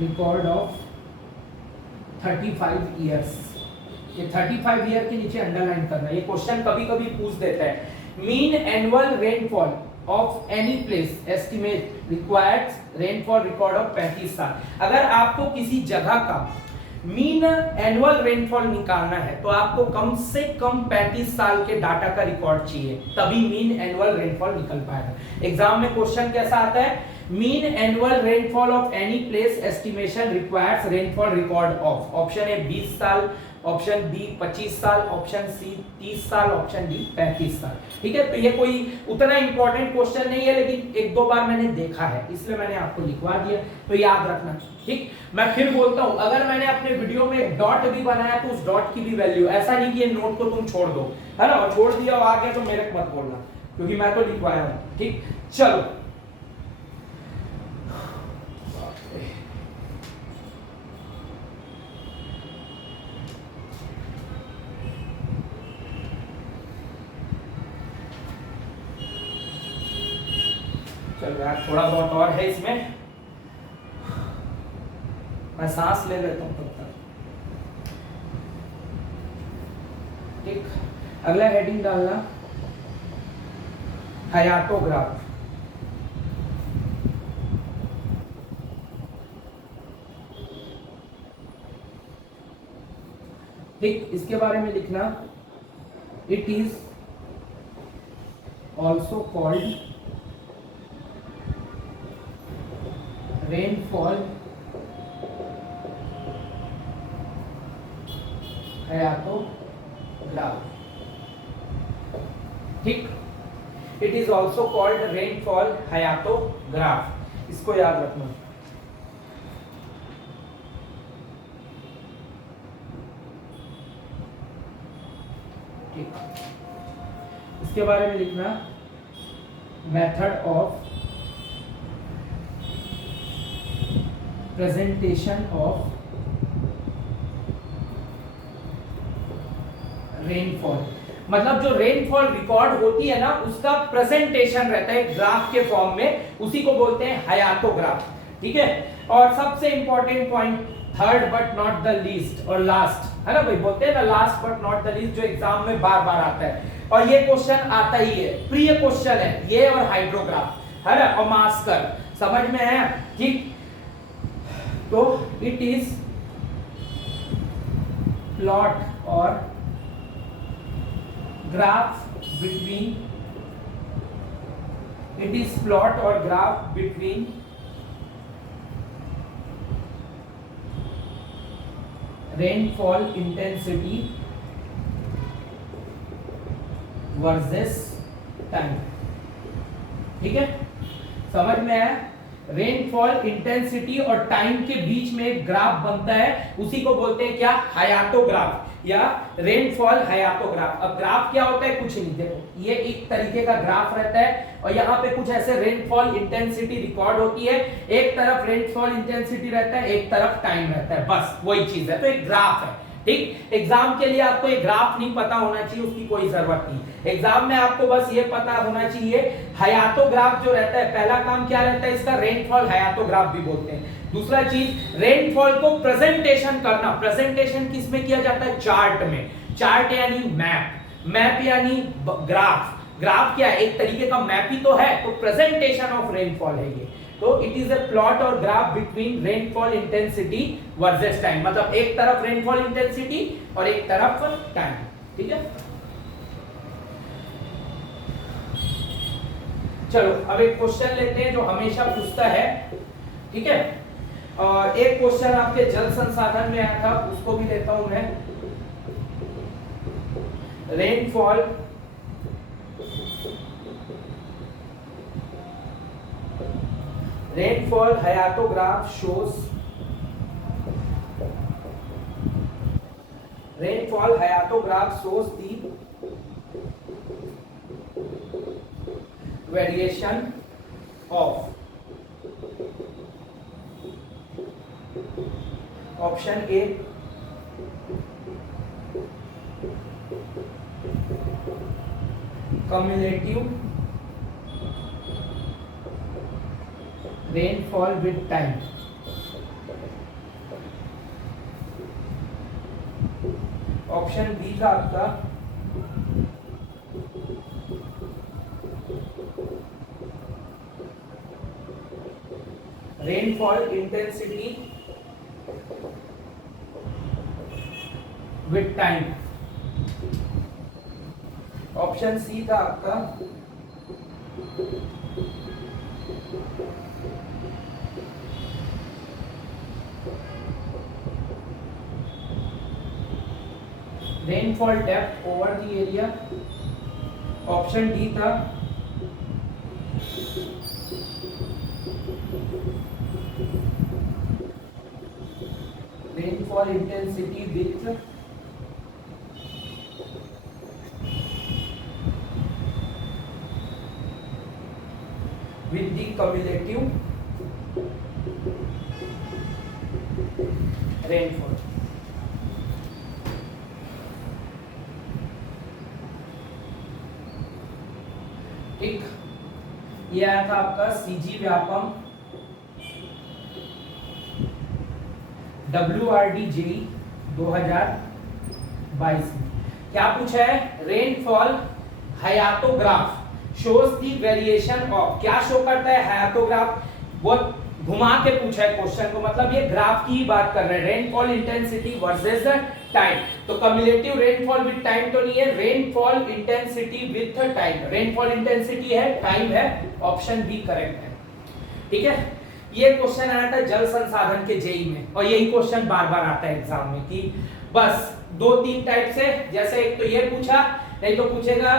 Record of 35 years. ये 35 year के नीचे अंडरलाइन करना। ये क्वेश्चन कभी कभी पूछ देता है, mean annual rainfall of any place estimate requires rainfall record of 35 साल। अगर आपको किसी जगह का मीन एनुअल रेनफॉल निकालना है तो आपको कम से कम 35 साल के डाटा का रिकॉर्ड चाहिए, तभी मीन एनुअल रेनफॉल निकल पाएगा। एग्जाम में क्वेश्चन कैसा आता है, mean annual rainfall of any place estimation requires rainfall record of, option A 20 साल, ऑप्शन बी 25 साल, ऑप्शन सी 30 साल, ऑप्शन डी 35 साल। ठीक है, तो ये कोई उतना इंपॉर्टेंट क्वेश्चन नहीं है, लेकिन एक दो बार मैंने देखा है इसलिए मैंने आपको लिखवा दिया, तो याद रखना। ठीक, मैं फिर बोलता हूं, अगर मैंने अपने वीडियो में एक डॉट भी बनाया तो उस डॉट की भी वैल्यू, ऐसा नहीं कि ये नोट को तुम छोड़ दो, है ना, और छोड़ दिया और आ गया तो मेरे को मत बोलना, क्योंकि मैं तो लिखवाया हूं। ठीक, चलो चलो यार, थोड़ा बहुत और है इसमें, मैं सांस ले लेता हूं तब तक। ठीक, अगला हेडिंग डालना हयातोग्राफ। ठीक, इसके बारे में लिखना, it is also called rainfall hyetograph. ठीक, it is also called rainfall hyetograph, इसको याद रखना। ठीक, इसके बारे में लिखना, method of presentation of rainfall, मतलब जो रेनफॉल रिकॉर्ड होती है ना, उसका प्रेजेंटेशन रहता है ग्राफ के फॉर्म में, उसी को बोलते हैं हयातोग्राफ। ठीक है, और सबसे important point, third but not the least और लास्ट, है ना भाई, बोलते हैं ना last but not the least, जो एग्जाम में बार बार आता है, और ये क्वेश्चन आता ही है, प्रिय क्वेश्चन है ये, और हाइड्रोग्राफ, है ना, और मास्कर, समझ में है। ठीक, तो इट इज प्लॉट और graph between, it is plot और graph between rainfall intensity versus time. ठीक है, समझ में आया, रेनफॉल इंटेंसिटी और टाइम के बीच में एक ग्राफ बनता है, उसी को बोलते हैं क्या, हयातोग्राफ या रेनफॉल हयातोग्राफ। अब ग्राफ क्या होता है, कुछ नहीं, देखो ये एक तरीके का ग्राफ रहता है और यहाँ पे कुछ ऐसे रेनफॉल इंटेंसिटी रिकॉर्ड होती है, एक तरफ रेनफॉल इंटेंसिटी रहता है, एक तरफ टाइम रहता है, बस वही चीज है, तो एक ग्राफ है। ठीक, एग्जाम के लिए आपको एक ग्राफ नहीं पता होना चाहिए, उसकी कोई जरूरत नहीं। एग्जाम में आपको बस ये पता होना चाहिए, हयातोग्राफ जो रहता है, पहला काम क्या रहता है इसका, रेनफॉल हयातोग्राफ भी बोलते हैं। दूसरा चीज, रेनफॉल को प्रेजेंटेशन करना, प्रेजेंटेशन किस में किया जाता है, चार्ट में, चार्ट यानी मैप, मैप यानी ग्राफ, ग्राफ क्या है, एक तरीके का मैप ही तो है, तो प्रेजेंटेशन ऑफ रेनफॉल है ये। तो इट इज अ प्लॉट और graph between rainfall intensity versus time, मतलब एक तरफ रेनफॉल इंटेंसिटी और एक तरफ टाइम। ठीक है, चलो अब एक क्वेश्चन लेते हैं जो हमेशा पूछता है। ठीक है, और एक क्वेश्चन आपके जल संसाधन में आया था, उसको भी लेता हूं मैं। Rainfall rainfall hyatograph shows the variation of option A cumulative rainfall with time, option B था आपका rainfall intensity with time. Option C था आपका rainfall depth over the area. Option D था rainfall intensity with the cumulative rainfall. ठीक, ये आया था आपका सीजी व्यापम WRD JEE 2022 में क्या पूछा है? Rainfall hyetograph shows the variation of, क्या शो करता है हायातोग्राफ? बहुत घुमा के पूछा है क्वेश्चन को, मतलब ये ग्राफ की बात कर रहे हैं, रेनफॉल इंटेंसिटी वर्सेस टाइम। तो कम्युलेटिव रेनफॉल विद टाइम तो नहीं है, rainfall intensity with time. Rainfall intensity है, टाइम है, ऑप्शन बी करेक्ट है। ठीक है, ये क्वेश्चन आया था जल संसाधन के जेई में, और यही क्वेश्चन बार बार आता है एग्जाम में कि बस 2-3 टाइप से, जैसे एक तो ये पूछा, नहीं तो पूछेगा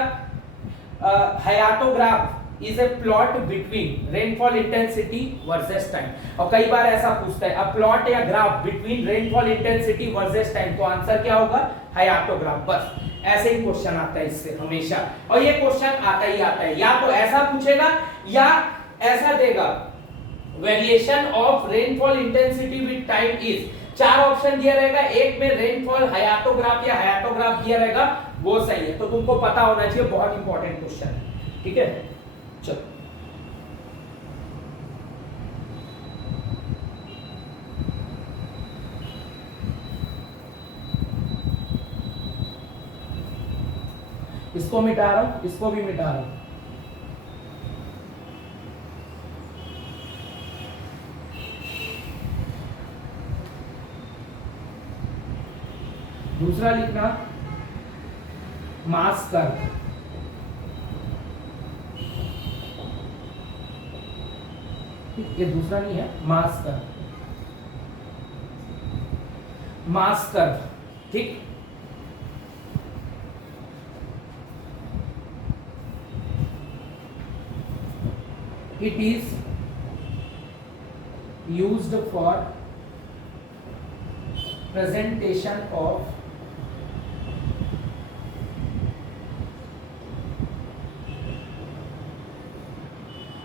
hyetograph is a plot between rainfall intensity versus time, और कई बार ऐसा पूछता है अ प्लॉट या graph between rainfall intensity versus time, तो आंसर क्या होगा? हायातोग्राफ। बस ऐसे ही क्वेश्चन आता है इससे हमेशा, और ये क्वेश्चन आता ही आता है, या तो ऐसा पूछेगा या ऐसा देगा, variation of rainfall intensity with time is, 4 option दिया रहेगा, एक में रेनफॉल हायातोग्राफ या हायातोग्राफ दिया रहेगा, वो सही है। तो तुमको पता होना चाहिए, बहुत इंपॉर्टेंट क्वेश्चन है। ठीक है, चलो इसको मिटा रहा हूं, इसको भी मिटा रहा हूं। दूसरा लिखना मास कर्व, ये दूसरा नहीं है, मास कर्व, मास कर्व। ठीक, it is used for presentation of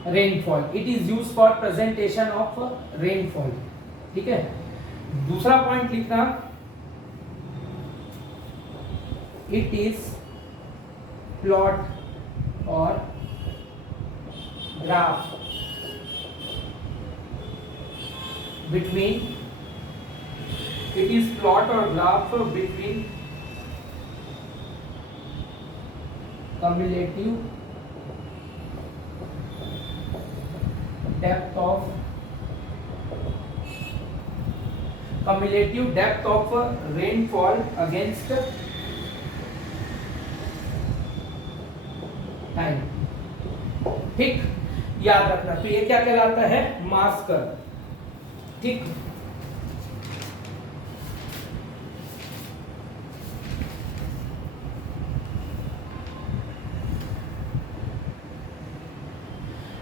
rainfall, it is use for presentation of rainfall. ठीक है, दूसरा पॉइंट लिखना, इट इज प्लॉट और graph between, it is plot और graph between cumulative depth of rainfall against time। ठीक, याद रखना, तो ये क्या कहलाता है? Mass curve. ठीक,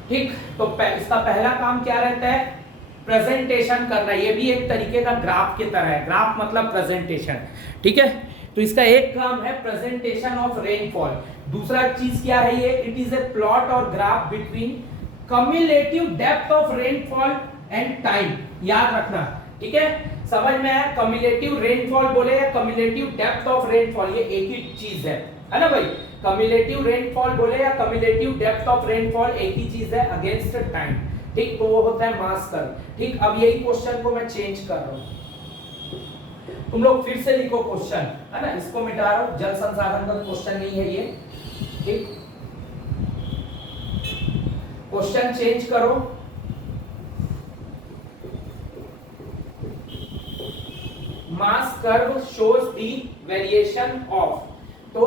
ठीक, तो इसका पहला काम क्या रहता है? प्रेजेंटेशन करना। ये भी एक तरीके का ग्राफ की तरह है, ग्राफ मतलब प्रेजेंटेशन। ठीक है, तो इसका एक काम है प्रेजेंटेशन ऑफ रेनफॉल। दूसरा चीज क्या है ये? इट इज ए प्लॉट और graph between cumulative depth of rainfall and time. याद रखना, ठीक है, समझ में आया? कम्युलेटिव रेनफॉल बोले या कम्युलेटिव डेप्थ ऑफ रेनफॉल, ये एक ही चीज है ना भाई? कम्युलेटिव रेनफॉल बोले या कम्युलेटिव डेप्थ ऑफ रेनफॉल एक ही चीज है, अगेंस्ट टाइम। ठीक, तो वो होता है मास कर्व। ठीक, अब यही क्वेश्चन को मैं चेंज कर रहा हूं, तुम लोग फिर से लिखो क्वेश्चन, है ना, इसको मिटा दो, जल संसाधन का क्वेश्चन नहीं है ये, ठीक। क्वेश्चन चेंज करो, मास curve shows the variation of, तो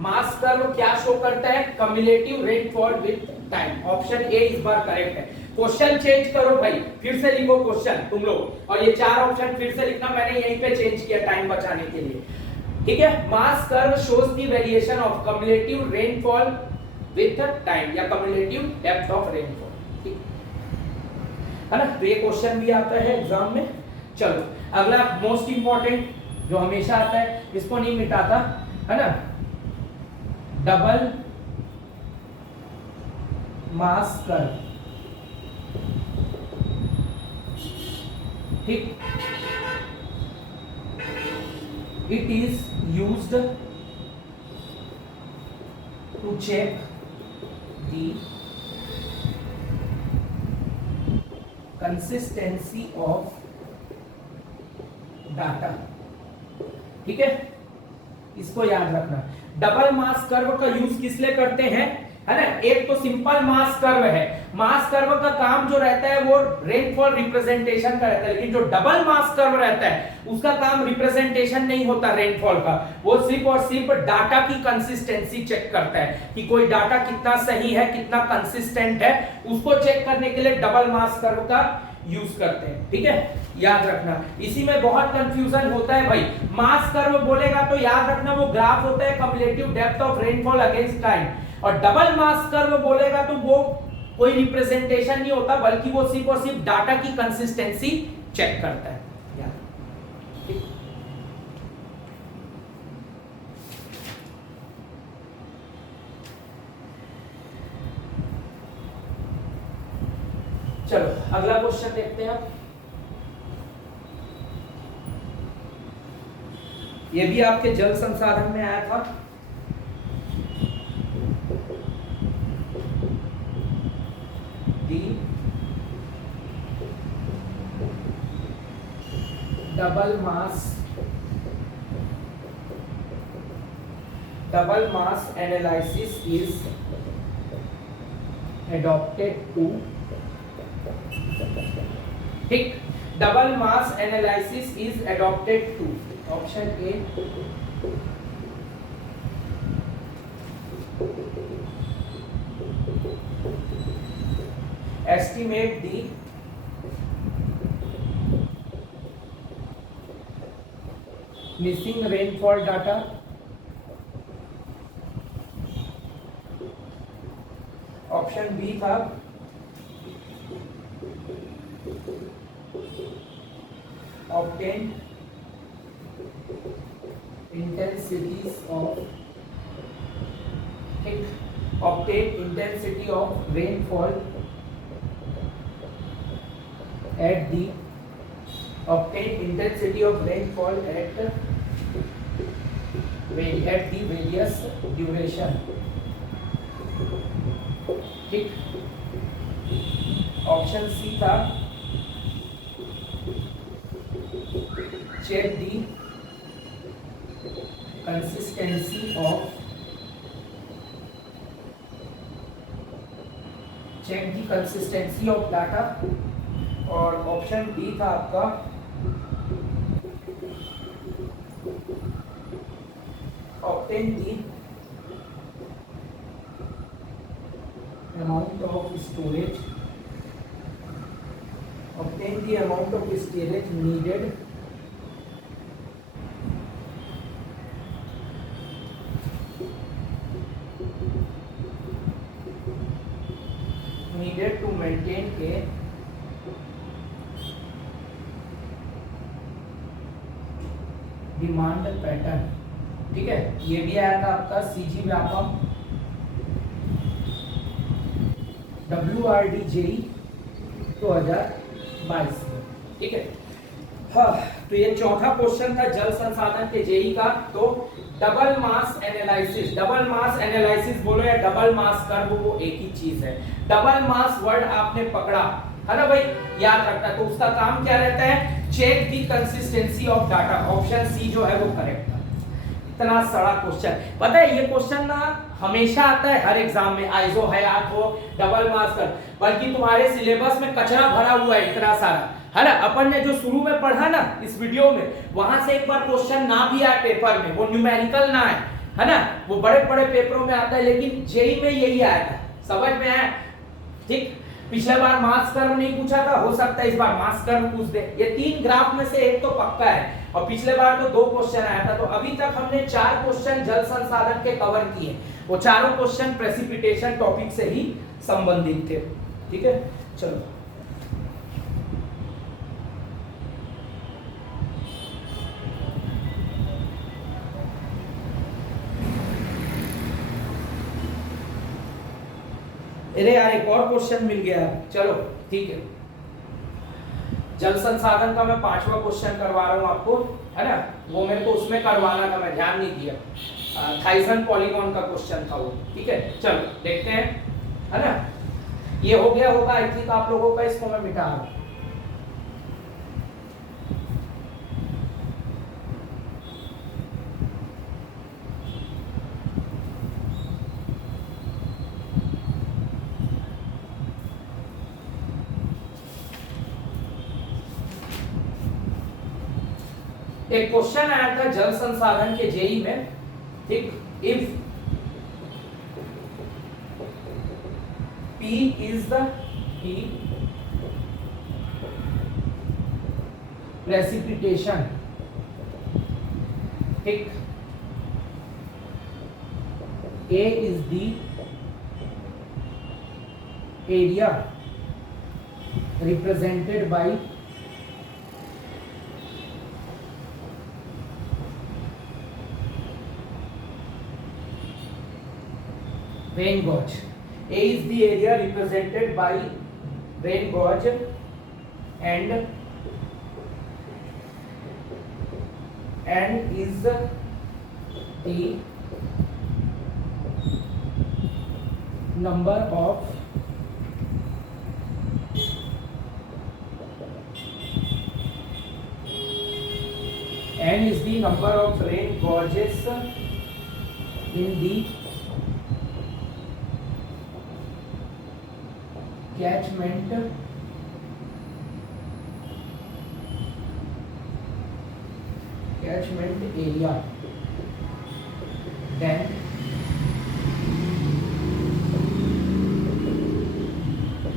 मास कर्व क्या शो करता है, cumulative rainfall with time. Option A इस बार करेक्ट है। क्वेश्चन चेंज करो भाई, फिर से लिखो क्वेश्चन तुम लोग, और ये 4 ऑप्शन फिर से लिखना, मैंने यहीं पे चेंज किया टाइम बचाने के लिए, ठीक है। Mass curve shows the variation of cumulative rainfall with time, या कम्युलेटिव डेप्थ ऑफ रेनफॉल, ठीक है ना। तो ये क्वेश्चन भी आता है एग्जाम में। चलो अगला मोस्ट इंपॉर्टेंट जो हमेशा आता है, इसको नहीं मिटाता, है ना, डबल मास कर्व, ठीक। It is used to check the consistency of data, ठीक है, इसको याद रखना। डबल मास कर्व का यूज किस लिए करते हैं, है ना। एक तो सिंपल मास कर्व है, मास कर्व का काम जो रहता है वो रेनफॉल रिप्रेजेंटेशन का रहता है, लेकिन जो डबल मास कर्व रहता है उसका काम रिप्रेजेंटेशन नहीं होता रेनफॉल का, वो सिर्फ और सिर्फ डाटा की कंसिस्टेंसी चेक करता है कि कोई डाटा कितना सही है, कितना कंसिस्टेंट है, उसको चेक करने के लिए डबल मास कर्व का यूज करते हैं, ठीक है, याद रखना। इसी में बहुत कंफ्यूजन होता है भाई, मास कर्व बोलेगा तो याद रखना वो ग्राफ होता है cumulative depth of rainfall against time, और डबल मास कर्व बोलेगा तो वो कोई रिप्रेजेंटेशन नहीं होता, बल्कि वो सिर्फ और सिर्फ डाटा की कंसिस्टेंसी चेक करता है, याद, ठीक। चलो अगला क्वेश्चन देखते हैं। ये भी आपके जल संसाधन में आया था, double mass analysis is adopted to, ठीक, double mass analysis is adopted to, option A, estimate the missing rainfall data, option B था obtain intensities of, ठीक, obtain intensity of rainfall at the, obtain intensity of rainfall at the various duration, ठीक। Option C था check the consistency of, check the consistency of data, और option D था आपका obtain the amount of storage, obtain the amount of storage needed to maintain a demand pattern, ठीक है। ये भी आया था आपका सीजी व्यापम WRD-JEE 2022, ठीक है। हाँ, तो ये चौथा क्वेश्चन था जल संसाधन के जेई का। तो double mass analysis, double mass analysis बोलो या डबल मास कर्व, वो एक ही चीज है। डबल मास वर्ड आपने पकड़ा, है ना भाई, याद रखना। तो उसका काम क्या रहता है, check the consistency of data. Option C जो है वो करेक्ट है। इतना सड़ा क्वेश्चन, पता है ये क्वेश्चन ना हमेशा आता है हर एग्जाम में, आइसो हयात हो, डबल मास्टर, बल्कि तुम्हारे सिलेबस में कचरा भरा हुआ है इतना सारा, है ना। अपन ने जो शुरू में पढ़ा ना इस वीडियो में, वहां से एक बार क्वेश्चन ना भी आए पेपर में, वो न्यूमेरिकल ना है ना, वो बड़े बड़े पेपरों में आता है, लेकिन जेई में यही आएगा। समझ में आया? ठीक, पिछले बार मास कर्व नहीं पूछा था, हो सकता है इस बार मास कर्व पूछ दे। ये 3 ग्राफ में से एक तो पक्का है, और पिछले बार तो 2 क्वेश्चन आया था। तो अभी तक हमने 4 क्वेश्चन जल संसाधन के कवर किए, वो चारों क्वेश्चन प्रेसिपिटेशन टॉपिक से ही संबंधित थे। ठीक है, चलो अरे यार एक और क्वेश्चन मिल गया। चलो ठीक है, जल संसाधन का मैं 5वां क्वेश्चन करवा रहा हूँ आपको, है ना। वो मेरे को उसमें करवाना था, मैं ध्यान नहीं दिया। थाइसन पॉलीगॉन का क्वेश्चन था वो। ठीक है, चलो देखते हैं, है ना। ये हो गया होगा आई थिंक आप लोगों का, इसको मैं मिटा रहा हूँ। एक क्वेश्चन आया था जल संसाधन के जेई में, ठीक, if P is the precipitation, ठीक, A is the area represented by rain gauge. A is the area represented by rain gauge and is the number of rain gauges in the catchment area, then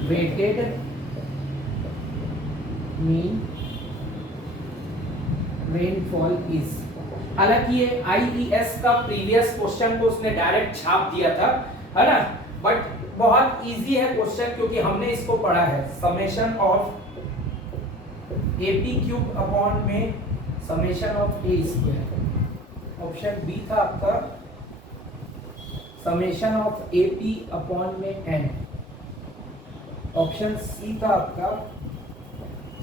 weighted mean rainfall is। हालांकि ये IES का previous question को उसने direct छाप दिया था, है ना, बट बहुत इजी है क्वेश्चन, क्योंकि हमने इसको पढ़ा है। Summation of AP cube upon में summation of A square. Option B था आपका समेशन ऑफ AP अपॉन में N। ऑप्शन सी था आपका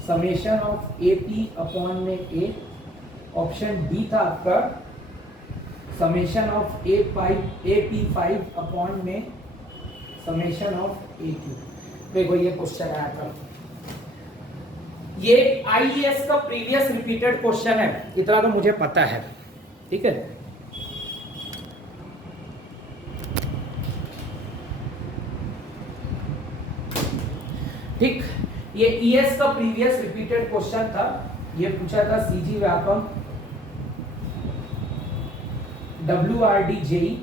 समेशन ऑफ AP अपॉन में A। ऑप्शन डी था आपका समेशन ऑफ AP5 अपॉन में समेशन ऑफ AQ। देखो ये क्वेश्चन आया था, ये IES का प्रीवियस रिपीटेड क्वेश्चन है, इतना तो मुझे पता है। ठीक है, ठीक, ये ES का प्रीवियस रिपीटेड क्वेश्चन था। ये पूछा था CG व्यापम WRD JEE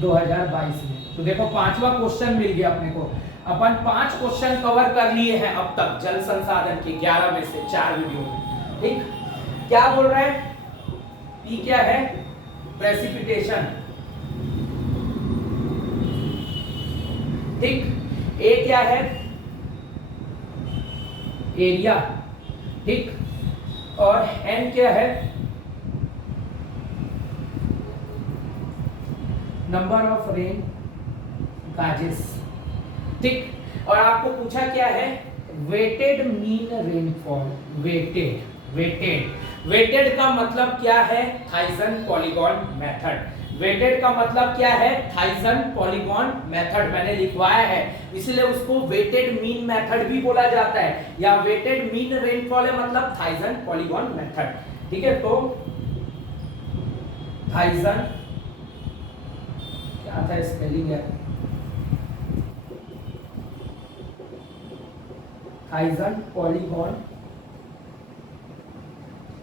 2022 में। तो देखो 5वां क्वेश्चन मिल गया अपने को। अपन 5 क्वेश्चन कवर कर लिए हैं अब तक जल संसाधन के 11 में से 4 वीडियो में। ठीक, क्या बोल रहा है, P क्या है, प्रेसिपिटेशन, ठीक, A क्या है, एरिया, ठीक, और N क्या है, नंबर ऑफ रेन गाजेस। ठीक, और आपको पूछा क्या है, वेटेड मीन रेनफॉल। वेटेड का मतलब क्या है, थाइसन पॉलीगॉन मेथड। वेटेड का मतलब क्या है, थाइसन पॉलीगॉन मेथड मैंने लिखवाया है, इसलिए उसको वेटेड मीन मेथड भी बोला जाता है, या वेटेड मीन रेनफॉल है मतलब थाइसन पॉलीगॉन मेथड। ठीक है, तो थाइसन क्या था स्पेलिंग है, थाइसन पॉलीगॉन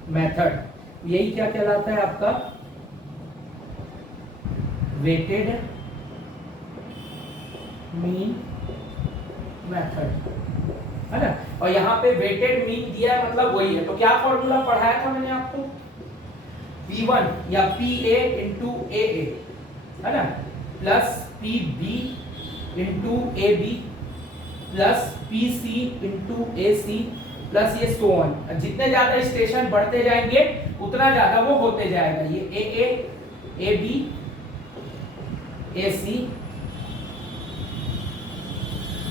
मेथड, यही क्या कहलाता है आपका, वेटेड मीन मेथड, है ना। और यहाँ पे वेटेड मीन दिया है मतलब वही है। तो क्या फॉर्मूला पढ़ाया था मैंने आपको, P1 या PA इंटू AA, है ना, plus PB into AB plus PC into AC plus ये सो ऑन। जितने ज्यादा स्टेशन बढ़ते जाएंगे उतना ज्यादा वो होते जाएगा, ये AA AB AC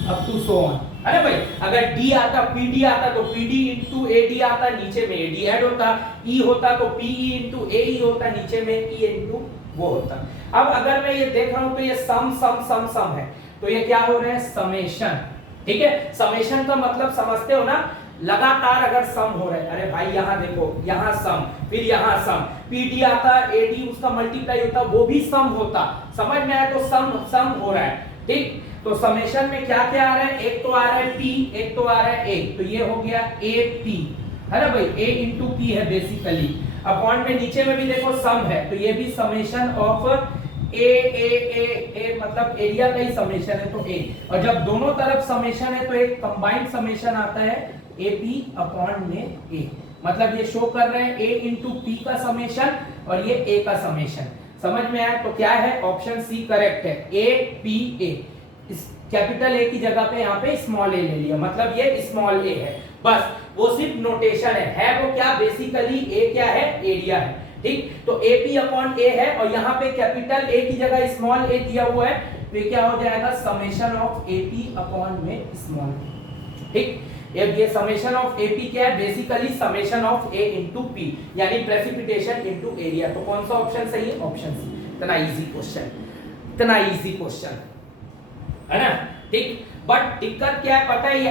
up to so on. अरे भाई अगर D आता PD आता तो PD इंटू AD आता, नीचे में AD ऐड होता, E होता तो PE इंटू AE होता, नीचे में E इंटू वो होता। अब अगर मैं ये देख रहा हूं तो ये सम सम सम सम है, तो ये क्या हो रहा है, समेशन। ठीक है, समेशन का मतलब समझते हो ना, लगातार अगर सम हो रहा है, अरे भाई यहाँ देखो, यहाँ सम फिर यहाँ सम, PD आता AD उसका मल्टीप्लाई होता, वो भी सम होता, समझ में आया, तो सम सम हो रहा है। ठीक, तो समेशन में क्या क्या आ रहा है, एक तो आ रहा है P, एक तो आ रहा है A, तो ये हो गया AP, है ना भाई, A इंटू P है बेसिकली, अपॉन में नीचे में भी देखो सम है, तो ये भी समेशन ऑफ ए मतलब एरिया का ही समेशन है, तो A, और जब दोनों तरफ समेशन है तो एक कंबाइंड समेशन आता है AP अपॉन में A, मतलब ये शो कर रहे हैं A इंटू P का समेशन और ये A का समेशन। समझ में आया, तो क्या है, ऑप्शन सी करेक्ट है, APA, इस कैपिटल A की जगह पे यहाँ पे स्मॉल a ले लिया, मतलब ये स्मॉल a है, बस वो सिर्फ नोटेशन है वो क्या, बेसिकली A क्या है, एरिया है। ठीक, तो AP अपॉन A है और यहाँ पे कैपिटल A की जगह स्मॉल a दिया हुआ है, तो ये क्या हो जाएगा, समेशन ऑफ AP अपॉन में स्मॉल a। ठीक, ये समेशन ऑफ AP क्या है, basically summation of A into P, यानी प्रेसिपिटेशन इंटू एरिया। तो कौन सा ऑप्शन सही है, ऑप्शन सी। इतना इजी क्वेश्चन, इतना इजी क्वेश्चन है ना। ठीक, बट दिक्कत क्या है पता है, ये